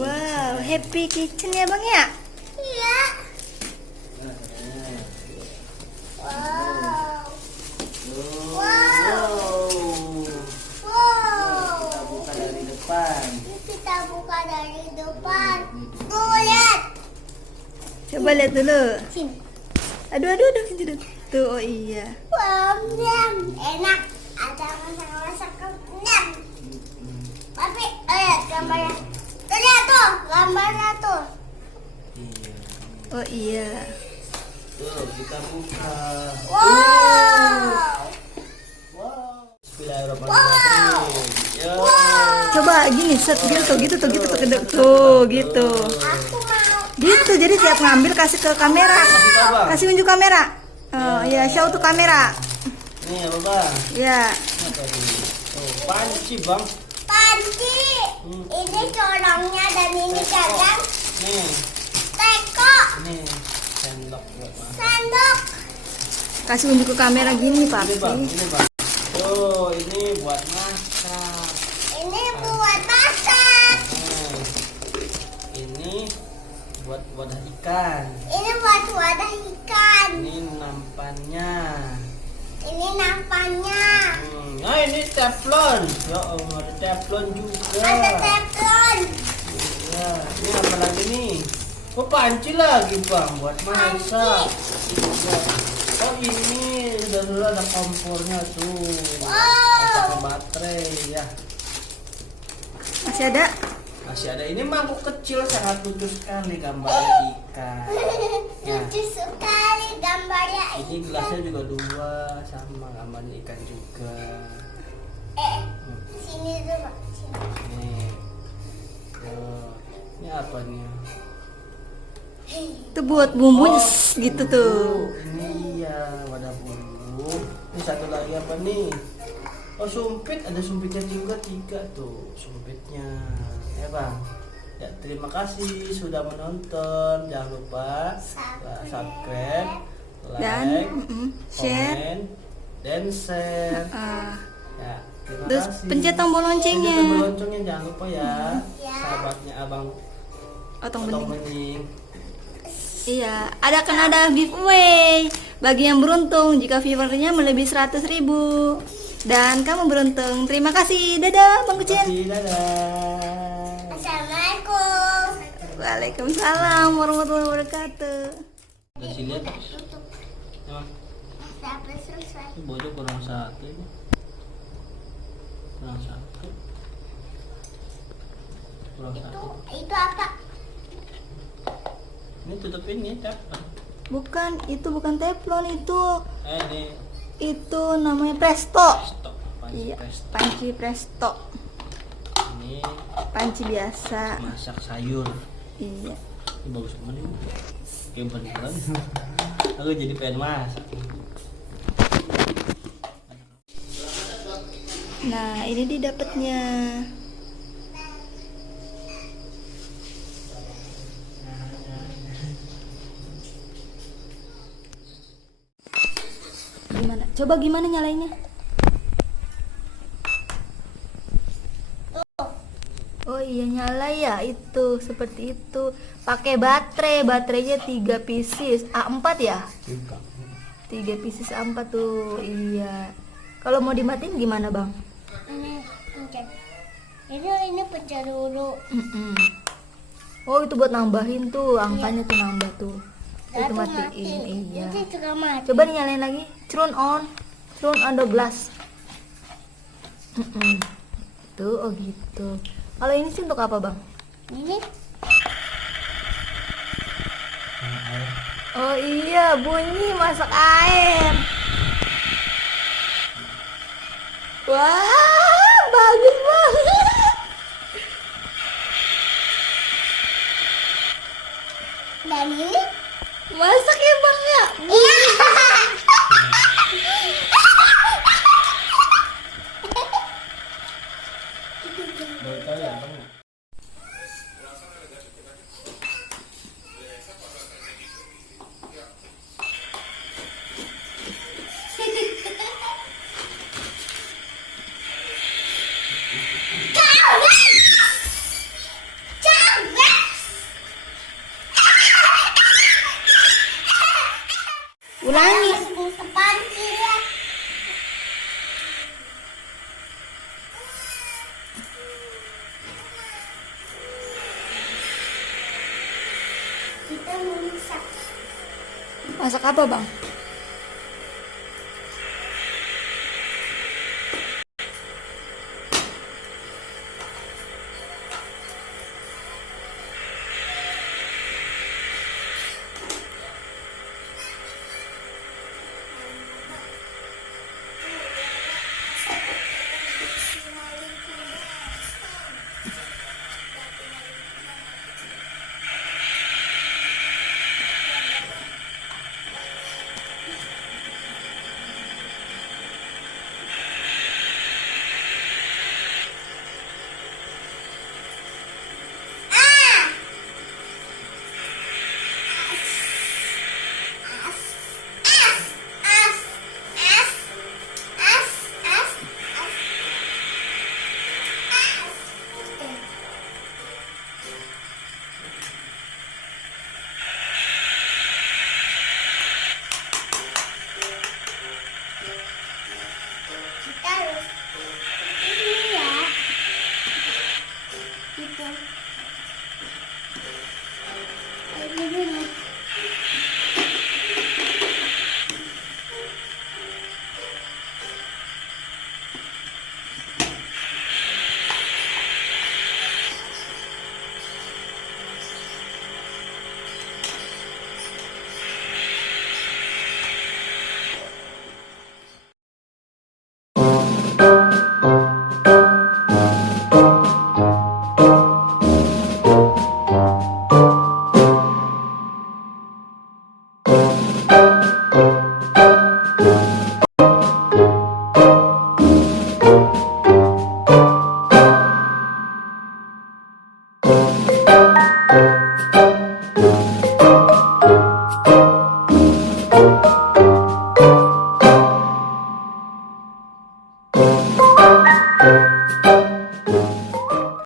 Wow, happy kitchen ya bang ya? Iya. Wow. Kita buka dari depan. Kita buka dari depan. Tuh lihat. Coba lihat dulu. Sini. Aduh. Tuh, oh iya. Wow, enak. Ada masak-masak kenyang. Tapi, lihat gambarnya. Tuh lihat tuh, gambarnya tuh. Oh iya. Tuh, kita buka. Wow. Bismillahirrahmanirrahim. Yo. Coba gini, set gitu. Kedek gitu. Aku mau. Gitu, jadi siap ngambil kasih ke kamera. Kasih unjuk kamera. Oh iya, show tuh kamera. Nih, apa bang? Ya. Ini apa ini? Tuh, panci bang. Panci. Ini corongnya dan ini gagang. Nih, Teko. ini sendok buat makan. Sendok. Kasih unjuk ke kamera gini, Ini bang, Papi. ini bang. Tuh, ini buat masak. Ini buat masak. Ini buat wadah ikan. Ini buat wadah ikan. Ini nampannya. Ini nampaknya. Nah ini teflon. Ya Allah, ada teflon juga. Ada teflon. Ya, ini apa lagi nih? Oh panci lagi bang buat masak. Iya. Oh ini udah ada kompornya tuh. Pakai baterai ya. Masih ada? Masih ada ini mangkuk kecil sangat lucu sekali gambar ikan. Ya. Lucu sekali gambarnya Ini gelasnya juga dua sama gambar ikan juga. Sini dulu. Sini. Nih. Tuh. Ini apa nih? Itu buat bumbunya gitu tuh. Ini iya wadah bumbu. Ini satu lagi apa nih? Oh sumpit, ada sumpitnya juga 3 tuh sumpitnya. Ya bang. Ya terima kasih sudah menonton. Jangan lupa subscribe, Dan like, share. komen, dan share. Ya terima Terus kasih. pencet tombol loncengnya. Pencet tombol loncengnya jangan lupa ya. Ya. Sahabatnya abang Otong Otong bening. Bening. Iya, ada giveaway bagi yang beruntung jika viewernya melebihi 100.000. Dan kamu beruntung. Terima kasih. Dadah, Bang Terima Kucin. kasih, dadah. Assalamualaikum. Waalaikumsalam warahmatullahi wabarakatuh. Kasih lihat emang Sampai selesai. ini bojol kurang satu ini. Kurang satu. Itu apa? Ini tutupin nih teflon. Bukan, itu bukan teflon itu. Ini Itu namanya presto. stok panci Iya, presto. panci presto. Ini Panci biasa. masak sayur. Iya. Ini bagus banget ini. Kayak beneran. Aku jadi pengen masak. Nah, ini didapatnya. Gimana? Coba gimana nyalainnya? Oh iya nyala ya, itu seperti itu. Pakai baterainya 3 pieces A4 ya? Juga. 3 pieces A4 tuh. Iya. Kalau mau dimatiin gimana, Bang? Ini pencet. Ini pencet dulu. Oh, itu buat nambahin tuh, angkanya tuh nambah tuh. Itu Satu matiin, iya. Ini juga mati. Coba dinyalain lagi. Turn on the glass. Tuh, oh gitu. Kalau ini sih untuk apa, Bang? Ini Oh iya, bunyi masak air. Wah, bagus banget. dan ini Masak ya, Bang ya? iya. Boleh tahu ya bang? Ulangi. Masukin ke panci ya. Kita mau masak. Masak apa, Bang?